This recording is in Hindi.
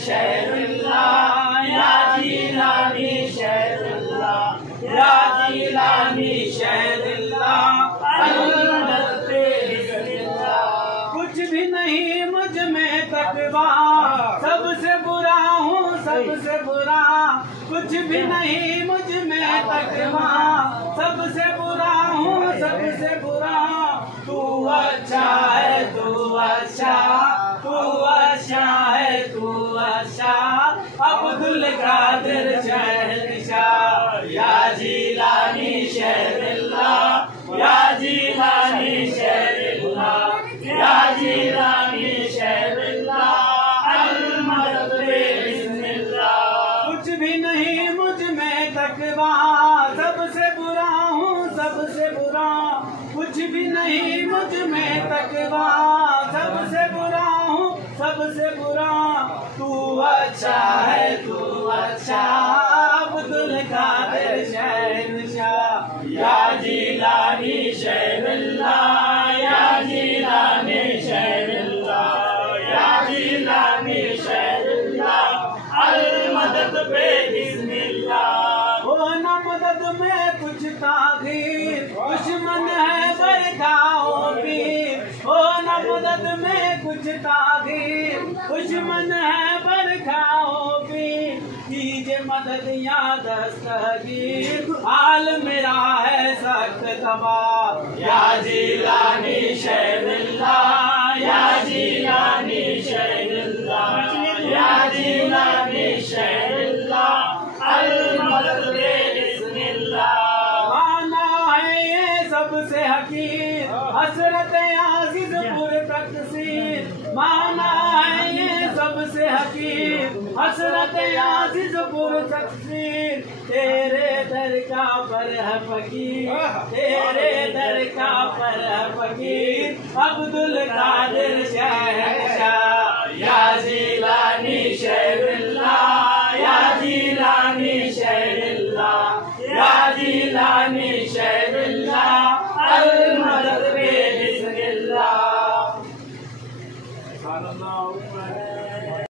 शहरुल्लाह, या जिलानी शहरुल्लाह, या जिलानी शहरुल्लाह, अल-मदद बिस्मिल्लाह। कुछ भी नहीं मुझ में तकवा, सबसे बुरा हूँ सबसे बुरा। कुछ भी नहीं मुझ में तकवा, सबसे बुरा हूँ सबसे बुरा। तू अच्छा है तू अच्छा, तू अच्छा है तू अच्छा। अब्दुल कादिर शहंशाह, या जिलानी शहरुल्लाह, या जिलानी शहरुल्लाह, या जिलानी शहरुल्लाह, अल-मदद बिस्मिल्लाह। कुछ भी नहीं मुझ में तकवा, सबसे बुरा हूँ सबसे बुरा। कुछ भी नहीं मुझ में तकवा, सबसे बुरा हूँ सबसे बुरा। तू अच्छा है तू अच्छा, अब्दुल कादिर शहंशाह, या जिलानी शहरुल्लाह, या जिलानी शहरुल्लाह, या जिलानी शहरुल्लाह, अल-मदद बिस्मिल्लाह। हो न मदद में कुछ तागीर, दुश्मन है बरखाओ पीर। हो न मदद में कुछ तागीर, दुश्मन है बरखाओ पीर। कीजिए मदद या दस्तगीर, हाल मेरा है सख्त तबाह। या जिलानी शहरुल्लाह, या जिलानी शहरुल्लाह, या जिलानी शहरुल्लाह, अल-मदद बिस्मिल्लाह। माना है ये सबसे हकीर, हसरत आज़िज़पुर तकसीर। माना है ये सबसे हकीर, हसरत आज़िज़पुर तकसीर। तेरे दर का पर है फकीर, तेरे दर का पर है फकीर। अब्दुल कादिर शहंशाह, या जिलानी शहरुल्लाह,